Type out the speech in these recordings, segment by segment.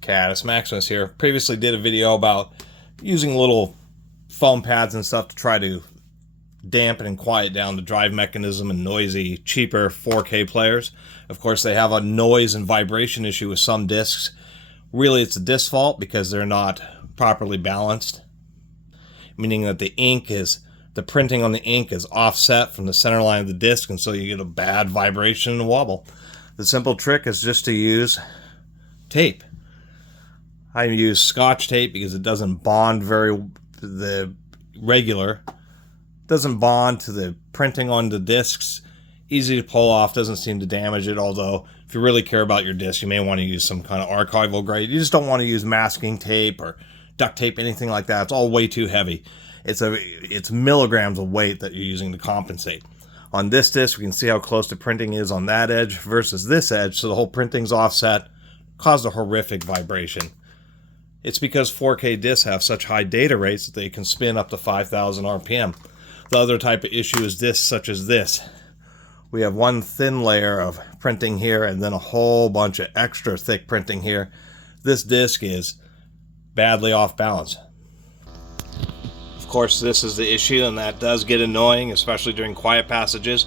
Catus, Maximus here. Previously did a video about using little foam pads and stuff to try to dampen and quiet down the drive mechanism in noisy, cheaper 4K players. Of course, they have a noise and vibration issue with some discs. Really, it's a disc fault because they're not properly balanced, meaning that the printing on the ink is offset from the center line of the disc, and so you get a bad vibration and wobble. The simple trick is just to use tape. I use Scotch tape because it doesn't bond doesn't bond to the printing on the discs. Easy to pull off, doesn't seem to damage it, although if you really care about your disc, you may want to use some kind of archival grade. You just don't want to use masking tape or duct tape, anything like that. It's all way too heavy. It's milligrams of weight that you're using to compensate. On this disc, we can see how close the printing is on that edge versus this edge, so the whole printing's offset, caused a horrific vibration. It's because 4K discs have such high data rates that they can spin up to 5,000 RPM. The other type of issue is discs such as this. We have one thin layer of printing here and then a whole bunch of extra thick printing here. This disc is badly off balance. Of course, this is the issue, and that does get annoying, especially during quiet passages.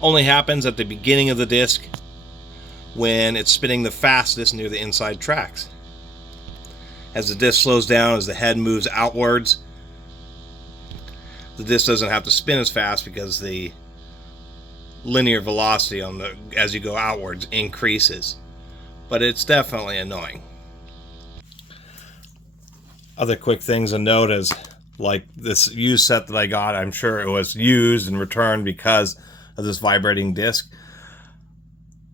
Only happens at the beginning of the disc when it's spinning the fastest near the inside tracks. As the disc slows down, as the head moves outwards, the disc doesn't have to spin as fast because the linear velocity as you go outwards increases. But it's definitely annoying. Other quick things to note is, like this used set that I got, I'm sure it was used and returned because of this vibrating disc.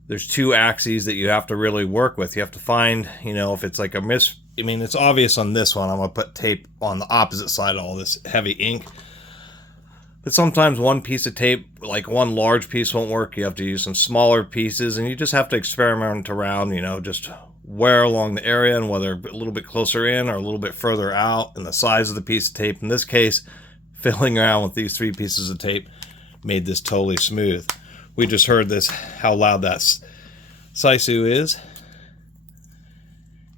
There's two axes that you have to really work with. You have to find, if it's like it's obvious on this one. I'm going to put tape on the opposite side of all this heavy ink. But sometimes one piece of tape, like one large piece, won't work. You have to use some smaller pieces, and you just have to experiment around, just where along the area and whether a little bit closer in or a little bit further out, and the size of the piece of tape. In this case, fiddling around with these three pieces of tape made this totally smooth. We just heard how loud that sisu is.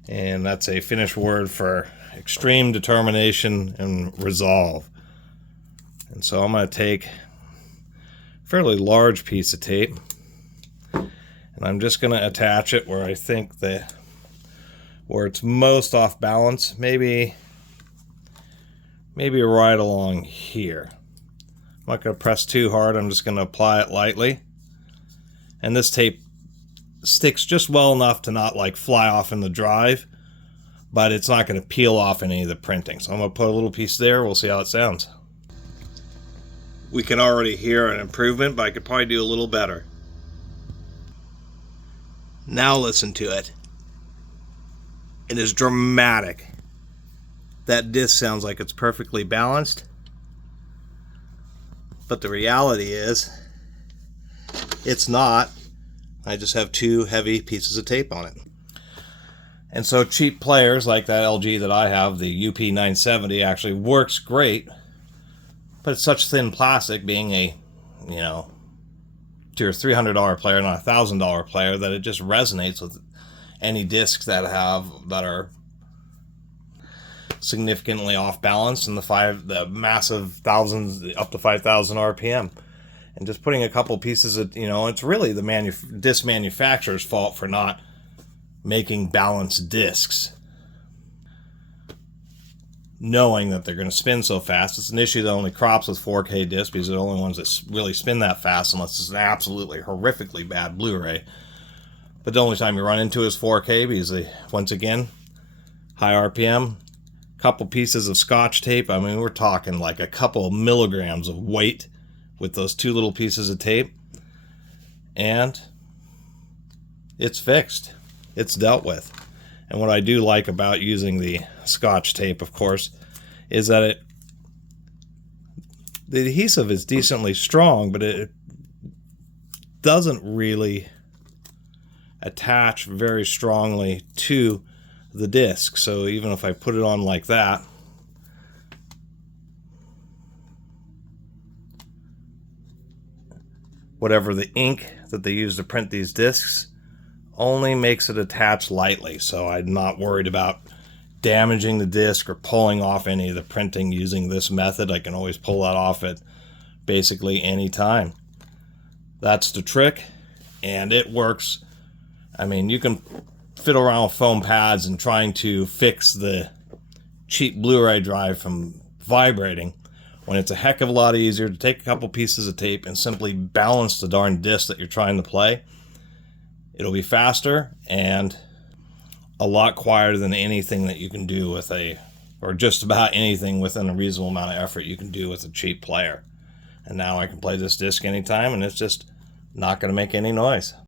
And that's a Finnish word for extreme determination and resolve. And so I'm going to take a fairly large piece of tape, and I'm just going to attach it where I think where it's most off balance, maybe right along here. I'm not going to press too hard. I'm just going to apply it lightly. And this tape sticks just well enough to not fly off in the drive, but it's not going to peel off any of the printing. So I'm going to put a little piece there. We'll see how it sounds. We can already hear an improvement, but I could probably do a little better. Now listen to it. It is dramatic. That disc sounds like it's perfectly balanced, but the reality is it's not. I just have two heavy pieces of tape on it. And so cheap players like that LG that I have, the UP970, actually works great, but it's such thin plastic, being a $200 or $300 player, not a $1,000 player, that it just resonates with any discs that are significantly off balance in the massive thousands up to 5,000 RPM. And just putting a couple pieces of, it's really the disc manufacturer's fault for not making balanced discs, knowing that they're going to spin so fast. It's an issue that only crops with 4K discs because they're the only ones that really spin that fast, unless it's an absolutely horrifically bad Blu-ray. But the only time you run into is 4K because once again, high RPM, couple pieces of Scotch tape. I mean, we're talking like a couple of milligrams of weight with those two little pieces of tape, and it's fixed. It's dealt with. And what I do like about using the Scotch tape, of course, is that the adhesive is decently strong, but it doesn't really attach very strongly to the disc. So even if I put it on like that, whatever the ink that they use to print these discs only makes it attach lightly, so I'm not worried about damaging the disc or pulling off any of the printing using this method. I can always pull that off at basically any time. That's the trick, and it works. I mean, you can fiddle around with foam pads and trying to fix the cheap Blu-ray drive from vibrating, when it's a heck of a lot easier to take a couple pieces of tape and simply balance the darn disc that you're trying to play. It'll be faster and a lot quieter than anything that you can do with or just about anything within a reasonable amount of effort you can do with a cheap player. And now I can play this disc anytime, and it's just not going to make any noise.